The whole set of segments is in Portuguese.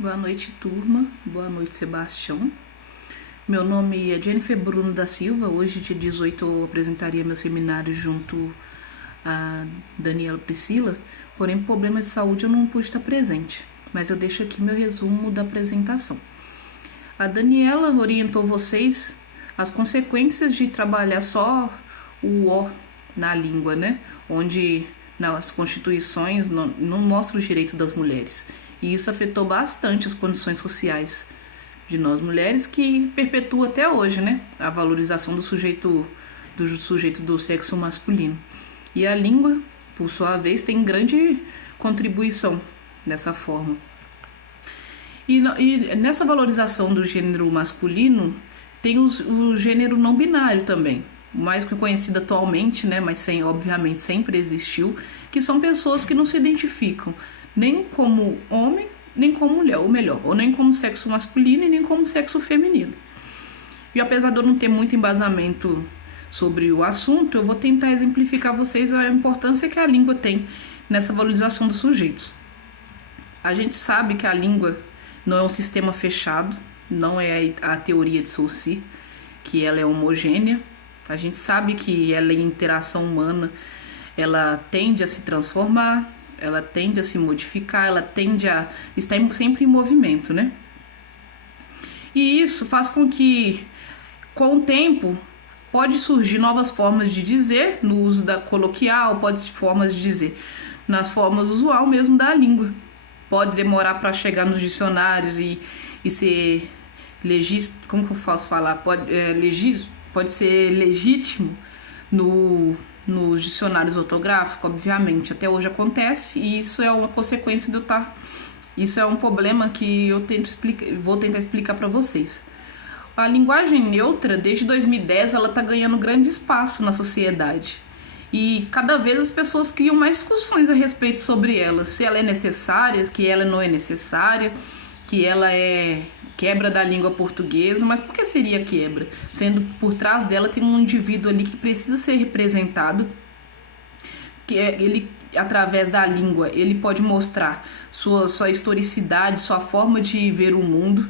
Boa noite, turma. Boa noite, Sebastião. Meu nome é Jennifer Bruno da Silva. Hoje, dia 18, eu apresentaria meu seminário junto a Daniela Priscila. Porém, por problema de saúde, eu não pude estar presente. Mas eu deixo aqui meu resumo da apresentação. A Daniela orientou vocês as consequências de trabalhar só o O na língua, né? Onde nas constituições não mostra os direitos das mulheres. E isso afetou bastante as condições sociais de nós mulheres, que perpetua até hoje, né? A valorização do sujeito do sexo masculino. E a língua, por sua vez, tem grande contribuição nessa forma. E nessa valorização do gênero masculino, tem o gênero não binário também, mais conhecido atualmente, né? Mas obviamente sempre existiu, que são pessoas que não se identificam nem como homem, nem como mulher, ou melhor, ou nem como sexo masculino e nem como sexo feminino. E apesar de eu não ter muito embasamento sobre o assunto, eu vou tentar exemplificar a vocês a importância que a língua tem nessa valorização dos sujeitos. A gente sabe que a língua não é um sistema fechado, não é a teoria de Saussure, que ela é homogênea. A gente sabe que ela, em interação humana, ela tende a se transformar, ela tende a se modificar, ela tende a estar sempre em movimento, né? E isso faz com que, com o tempo, pode surgir novas formas de dizer, no uso da coloquial, pode formas de dizer nas formas usual mesmo da língua. Pode demorar para chegar nos dicionários e ser como que eu posso falar? Pode ser legítimo nos dicionários ortográficos, obviamente. Até hoje acontece, e isso é uma consequência do Isso é um problema que eu vou tentar explicar para vocês. A linguagem neutra, desde 2010, ela está ganhando grande espaço na sociedade. E cada vez as pessoas criam mais discussões a respeito sobre ela. Se ela é necessária, que ela não é necessária, que ela é quebra da língua portuguesa. Mas por que seria quebra? Sendo por trás dela tem um indivíduo ali que precisa ser representado, que ele, através da língua, ele pode mostrar sua historicidade, sua forma de ver o mundo.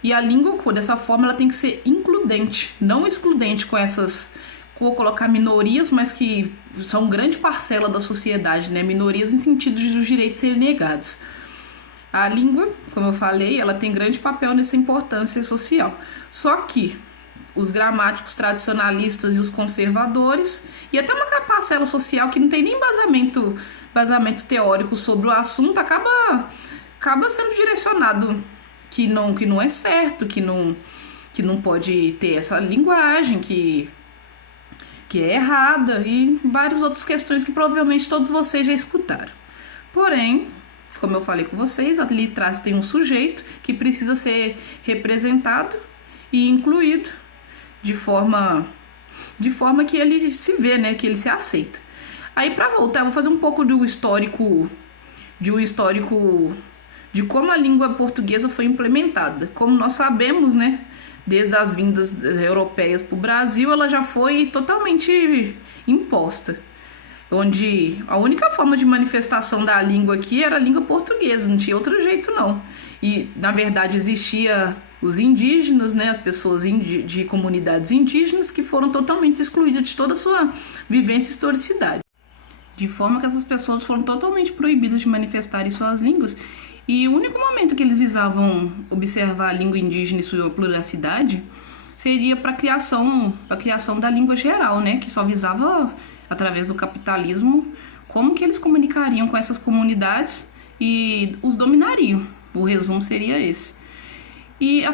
E a língua, dessa forma, ela tem que ser includente, não excludente vou colocar minorias, mas que são grande parcela da sociedade, né? Minorias em sentido de os direitos serem negados. A língua, como eu falei, ela tem grande papel nessa importância social. Só que os gramáticos tradicionalistas e os conservadores, e até uma parcela social que não tem nem embasamento teórico sobre o assunto, acaba sendo direcionado que não é certo, que não pode ter essa linguagem, que é errada, e várias outras questões que provavelmente todos vocês já escutaram. Porém, como eu falei com vocês, ali atrás tem um sujeito que precisa ser representado e incluído de forma que ele se vê, né, que ele se aceita. Aí, para voltar, eu vou fazer um pouco de um histórico de como a língua portuguesa foi implementada. Como nós sabemos, né, desde as vindas europeias para o Brasil, ela já foi totalmente imposta. Onde a única forma de manifestação da língua aqui era a língua portuguesa, não tinha outro jeito não. E, na verdade, existia os indígenas, né, as pessoas de comunidades indígenas que foram totalmente excluídas de toda a sua vivência e historicidade. De forma que essas pessoas foram totalmente proibidas de manifestarem suas línguas. E o único momento que eles visavam observar a língua indígena e sua pluralidade seria para a criação da língua geral, né, que só visava, através do capitalismo, como que eles comunicariam com essas comunidades e os dominariam. O resumo seria esse. E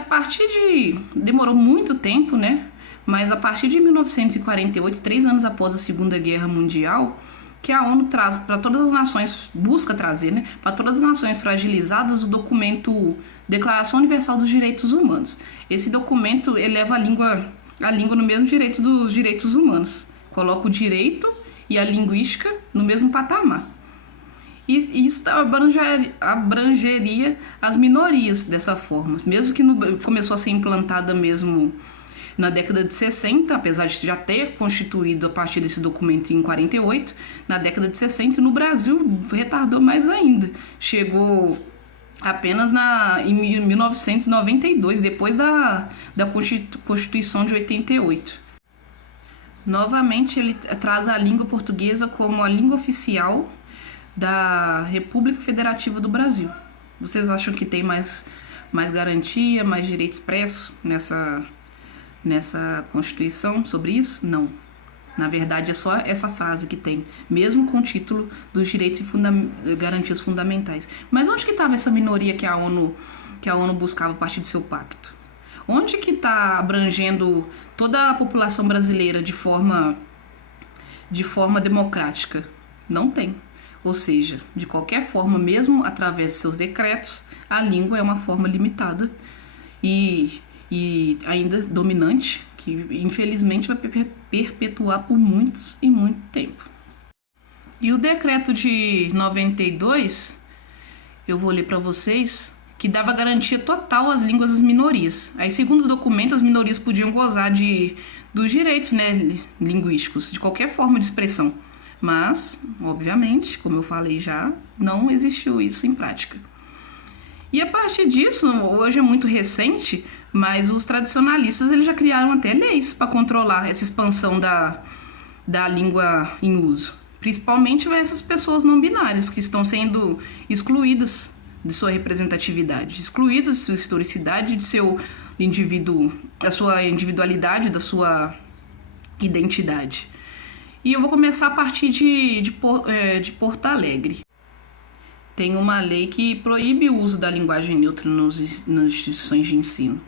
demorou muito tempo, né? Mas a partir de 1948, 3 anos após a Segunda Guerra Mundial, que a ONU traz para todas as nações, busca trazer, né, para todas as nações fragilizadas, o documento Declaração Universal dos Direitos Humanos. Esse documento eleva a língua no mesmo direito dos direitos humanos. Coloca o direito e a linguística no mesmo patamar. E isso abrangeria as minorias dessa forma. Mesmo que começou a ser implantada mesmo na década de 60, apesar de já ter constituído a partir desse documento em 48, na década de 60, no Brasil retardou mais ainda. Chegou apenas em 1992, depois da Constituição de 88. Novamente, ele traz a língua portuguesa como a língua oficial da República Federativa do Brasil. Vocês acham que tem mais garantia, mais direito expresso nessa Constituição sobre isso? Não. Na verdade, é só essa frase que tem, mesmo com o título dos direitos e garantias fundamentais. Mas onde que estava essa minoria que a ONU buscava a partir do seu pacto? Onde que está abrangendo toda a população brasileira de forma democrática? Não tem. Ou seja, de qualquer forma, mesmo através de seus decretos, a língua é uma forma limitada e ainda dominante, que infelizmente vai perpetuar por muitos e muito tempo. E o decreto de 92, eu vou ler para vocês, que dava garantia total às línguas das minorias. Aí, segundo o documento, as minorias podiam gozar dos direitos, né, linguísticos, de qualquer forma de expressão. Mas, obviamente, como eu falei já, não existiu isso em prática. E a partir disso, hoje é muito recente, mas os tradicionalistas eles já criaram até leis para controlar essa expansão da língua em uso. Principalmente essas pessoas não binárias que estão sendo excluídas de sua representatividade, excluídas de sua historicidade, de seu indivíduo, da sua individualidade, da sua identidade. E eu vou começar a partir de Porto Alegre. Tem uma lei que proíbe o uso da linguagem neutra nas instituições de ensino.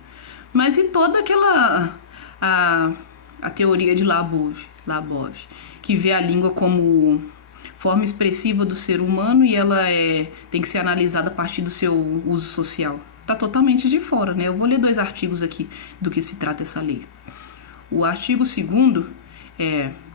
Mas e toda a teoria de Labov, que vê a língua como forma expressiva do ser humano e ela tem que ser analisada a partir do seu uso social? Está totalmente de fora, né? Eu vou ler 2 artigos aqui do que se trata essa lei. O artigo 2º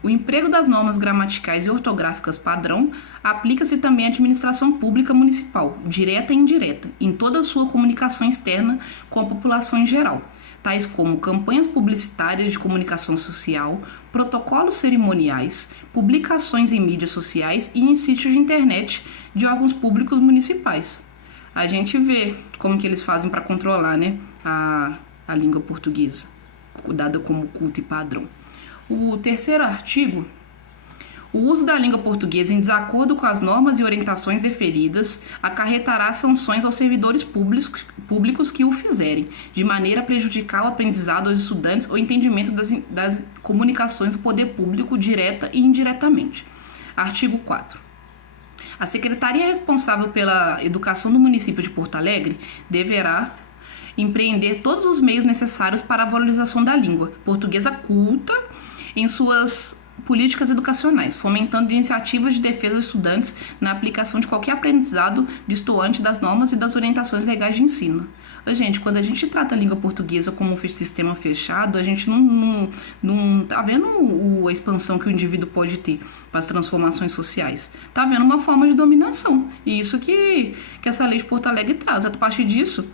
o emprego das normas gramaticais e ortográficas padrão aplica-se também à administração pública municipal, direta e indireta, em toda a sua comunicação externa com a população em geral, tais como campanhas publicitárias de comunicação social, protocolos cerimoniais, publicações em mídias sociais e em sítios de internet de órgãos públicos municipais. A gente vê como que eles fazem para controlar, né, a língua portuguesa, dada como culto e padrão. O 3º artigo, o uso da língua portuguesa em desacordo com as normas e orientações deferidas acarretará sanções aos servidores públicos que o fizerem, de maneira a prejudicar o aprendizado aos estudantes ou entendimento das comunicações do poder público direta e indiretamente. Artigo 4. A secretaria responsável pela educação do município de Porto Alegre deverá empreender todos os meios necessários para a valorização da língua portuguesa culta em suas políticas educacionais, fomentando iniciativas de defesa dos estudantes na aplicação de qualquer aprendizado destoante das normas e das orientações legais de ensino. Gente, quando a gente trata a língua portuguesa como um sistema fechado, a gente não tá vendo a expansão que o indivíduo pode ter para as transformações sociais. Tá vendo uma forma de dominação. E isso que essa lei de Porto Alegre traz. A partir disso,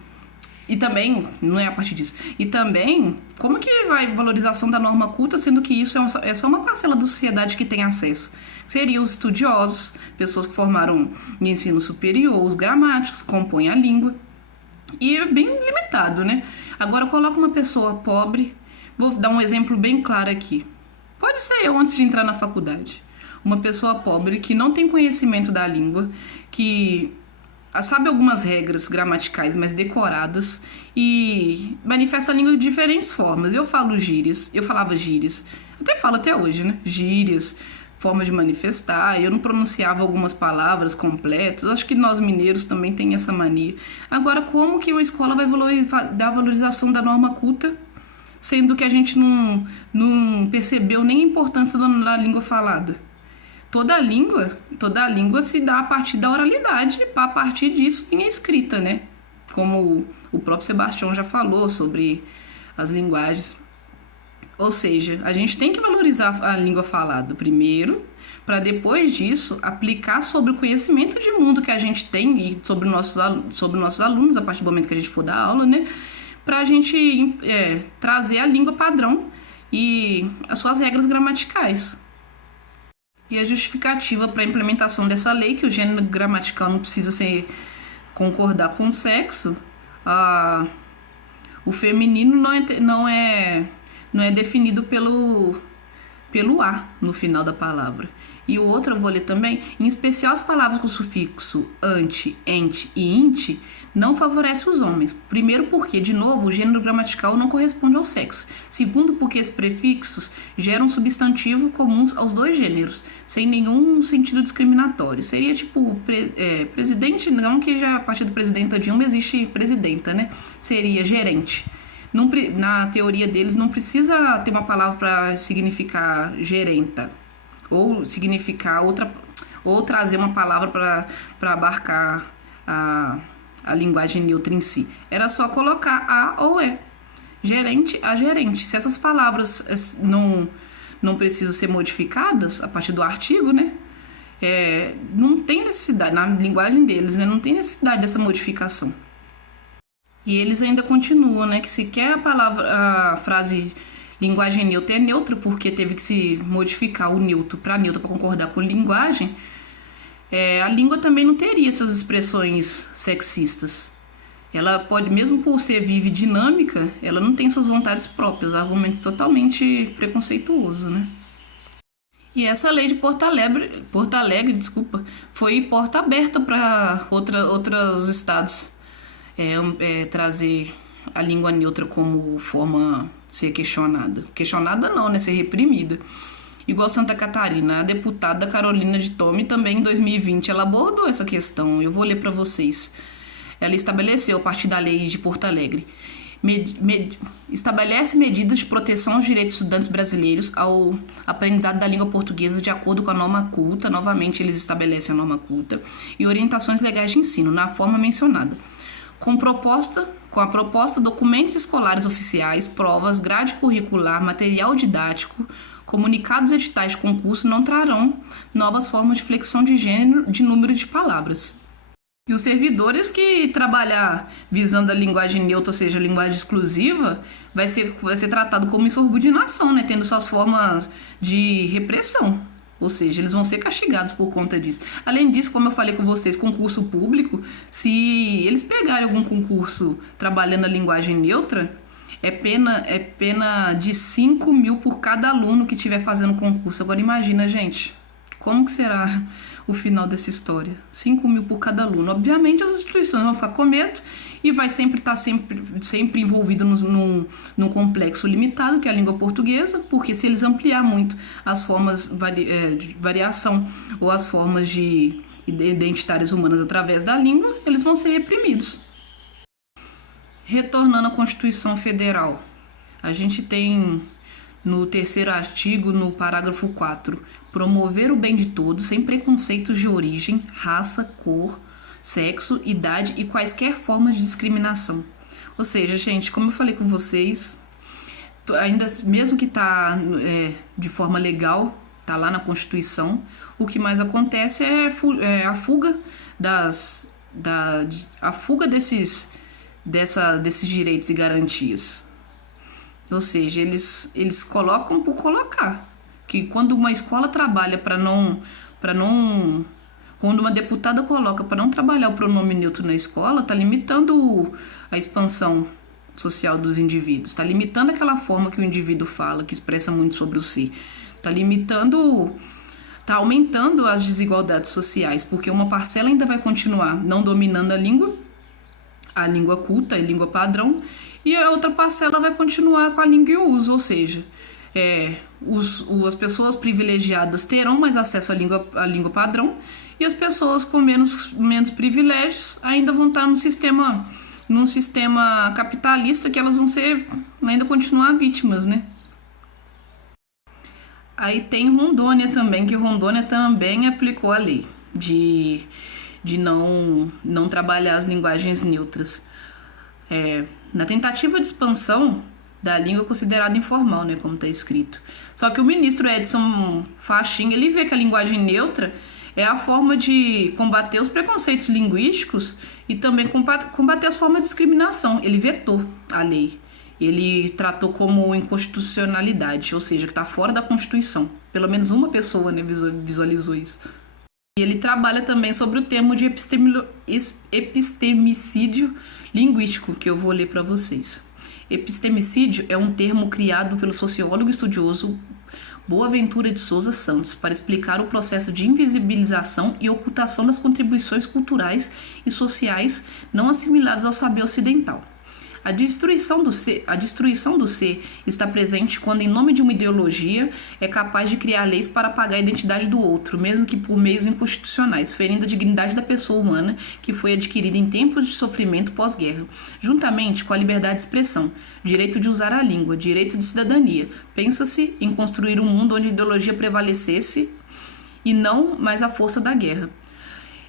e também, não é a partir disso, e também, como que vai valorização da norma culta, sendo que isso é só uma parcela da sociedade que tem acesso? Seriam os estudiosos, pessoas que formaram em ensino superior, os gramáticos, que compõem a língua, e é bem limitado, né? Agora, coloca uma pessoa pobre, vou dar um exemplo bem claro aqui. Pode ser eu antes de entrar na faculdade. Uma pessoa pobre que não tem conhecimento da língua, que sabe algumas regras gramaticais, mas decoradas, e manifesta a língua de diferentes formas. Eu falava gírias, até falo até hoje, né? Gírias, formas de manifestar, eu não pronunciava algumas palavras completas. Acho que nós mineiros também tem essa mania. Agora, como que a escola vai dar valorização da norma culta, sendo que a gente não percebeu nem a importância da língua falada? Toda a língua se dá a partir da oralidade, a partir disso vem a escrita, né? Como o próprio Sebastião já falou sobre as linguagens. Ou seja, a gente tem que valorizar a língua falada primeiro, para depois disso aplicar sobre o conhecimento de mundo que a gente tem e sobre nossos alunos, a partir do momento que a gente for dar aula, né? Para a gente trazer a língua padrão e as suas regras gramaticais. E a justificativa para a implementação dessa lei, que o gênero gramatical não precisa ser concordar com o sexo, o feminino não é definido pelo A no final da palavra. E o outro eu vou ler também, em especial as palavras com sufixo ante, ente e int não favorece os homens. Primeiro porque, de novo, o gênero gramatical não corresponde ao sexo. Segundo porque esses prefixos geram substantivo comuns aos dois gêneros, sem nenhum sentido discriminatório. Seria tipo presidente, não que já a partir do presidenta de uma existe presidenta, né? Seria gerente. Na teoria deles não precisa ter uma palavra para significar gerenta ou significar outra, ou trazer uma palavra para abarcar a linguagem neutra em si. Era só colocar a ou é. Gerente a gerente. Se essas palavras não precisam ser modificadas a partir do artigo, né? Não tem necessidade, na linguagem deles, né? Não tem necessidade dessa modificação. E eles ainda continuam, né? Que se quer a frase linguagem neutra é neutra, porque teve que se modificar o neutro para neutra para concordar com linguagem, a língua também não teria essas expressões sexistas. Ela pode, mesmo por ser viva e dinâmica, ela não tem suas vontades próprias, argumentos totalmente preconceituosos, né? E essa lei de Porto Alegre, foi porta aberta para outros estados trazer a língua neutra como forma ser questionada. Questionada não, né? Ser reprimida. Igual Santa Catarina, a deputada Carolina de Tome também em 2020 ela abordou essa questão. Eu vou ler para vocês. Ela estabeleceu, a partir da lei de Porto Alegre, estabelece medidas de proteção aos direitos dos estudantes brasileiros ao aprendizado da língua portuguesa de acordo com a norma culta. Novamente eles estabelecem a norma culta e orientações legais de ensino na forma mencionada. Com a proposta, documentos escolares oficiais, provas, grade curricular, material didático, comunicados editais de concurso não trarão novas formas de flexão de gênero de número de palavras. E os servidores que trabalhar visando a linguagem neutra, ou seja, a linguagem exclusiva, vai ser tratado como insubordinação, né, tendo suas formas de repressão. Ou seja, eles vão ser castigados por conta disso. Além disso, como eu falei com vocês, concurso público, se eles pegarem algum concurso trabalhando a linguagem neutra, é pena de 5 mil por cada aluno que estiver fazendo concurso. Agora imagina, gente, como que será o final dessa história? 5 mil por cada aluno. Obviamente as instituições vão ficar com medo e vai sempre estar sempre envolvido num complexo limitado, que é a língua portuguesa, porque se eles ampliar muito as formas de variação ou as formas de identitárias humanas através da língua, eles vão ser reprimidos. Retornando à Constituição Federal, a gente tem no terceiro artigo, no parágrafo 4, promover o bem de todos sem preconceitos de origem, raça, cor, sexo, idade e quaisquer formas de discriminação. Ou seja, gente, como eu falei com vocês, ainda mesmo que está de forma legal, está lá na Constituição, o que mais acontece é a fuga desses direitos e garantias. Ou seja, eles colocam por colocar. Que quando uma escola trabalha quando uma deputada coloca para não trabalhar o pronome neutro na escola, está limitando a expansão social dos indivíduos, está limitando aquela forma que o indivíduo fala, que expressa muito sobre o si, está aumentando as desigualdades sociais, porque uma parcela ainda vai continuar não dominando a língua culta, a língua padrão, e a outra parcela vai continuar com a língua em uso, ou seja, as pessoas privilegiadas terão mais acesso à língua padrão e as pessoas com menos privilégios ainda vão estar num sistema capitalista que elas vão ainda continuar vítimas, né? Aí tem Rondônia também, que Rondônia também aplicou a lei de não trabalhar as linguagens neutras. Na tentativa de expansão da língua considerada informal, né, como está escrito. Só que o ministro Edson Fachin, ele vê que a linguagem neutra é a forma de combater os preconceitos linguísticos e também combater as formas de discriminação. Ele vetou a lei. Ele tratou como inconstitucionalidade, ou seja, que está fora da Constituição. Pelo menos uma pessoa, né, visualizou isso. E ele trabalha também sobre o termo de epistemicídio linguístico, que eu vou ler para vocês. Epistemicídio é um termo criado pelo sociólogo estudioso Boaventura de Souza Santos para explicar o processo de invisibilização e ocultação das contribuições culturais e sociais não assimiladas ao saber ocidental. A destruição do ser está presente quando, em nome de uma ideologia, é capaz de criar leis para apagar a identidade do outro, mesmo que por meios inconstitucionais, ferindo a dignidade da pessoa humana que foi adquirida em tempos de sofrimento pós-guerra, juntamente com a liberdade de expressão, direito de usar a língua, direito de cidadania. Pensa-se em construir um mundo onde a ideologia prevalecesse e não mais a força da guerra.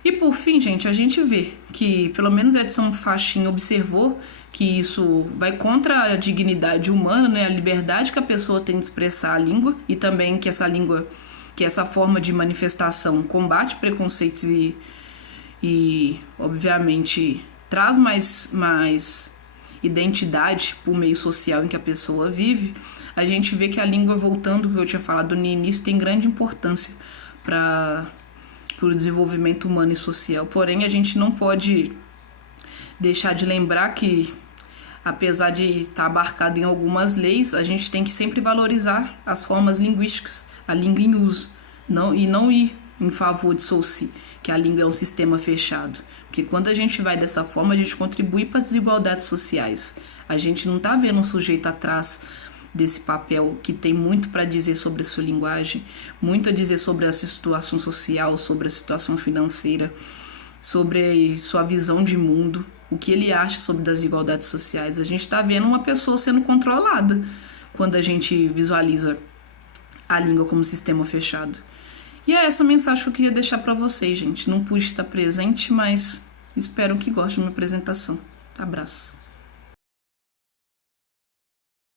E por fim, gente, a gente vê que, pelo menos Edson Fachin observou que isso vai contra a dignidade humana, né? A liberdade que a pessoa tem de expressar a língua, e também que essa forma de manifestação combate preconceitos e obviamente, traz mais identidade para o meio social em que a pessoa vive. A gente vê que a língua, voltando ao que eu tinha falado no início, tem grande importância para o desenvolvimento humano e social. Porém, a gente não pode deixar de lembrar que, apesar de estar abarcado em algumas leis, a gente tem que sempre valorizar as formas linguísticas, a língua em uso, não ir em favor de Saussure, que a língua é um sistema fechado. Porque quando a gente vai dessa forma, a gente contribui para as desigualdades sociais. A gente não está vendo um sujeito atrás desse papel que tem muito para dizer sobre a sua linguagem, muito a dizer sobre a situação social, sobre a situação financeira, sobre sua visão de mundo, o que ele acha sobre desigualdades sociais. A gente está vendo uma pessoa sendo controlada quando a gente visualiza a língua como sistema fechado. E é essa mensagem que eu queria deixar para vocês, gente. Não pude estar presente, mas espero que gostem da minha apresentação. Abraço.